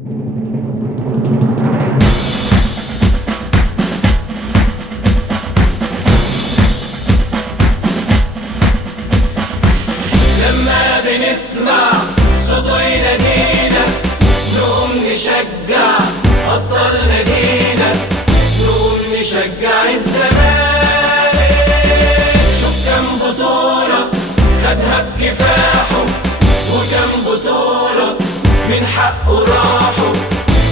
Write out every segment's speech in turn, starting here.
لما بنسمع صوته ينادينا نقوم نشجع أبطال نادينا، نقوم نشجع الزمالك. شوف كم بطولة خدها بكفاحه، وكم بطولة من حقه راحوا.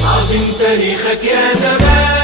عظيم تاريخك يا زمالك.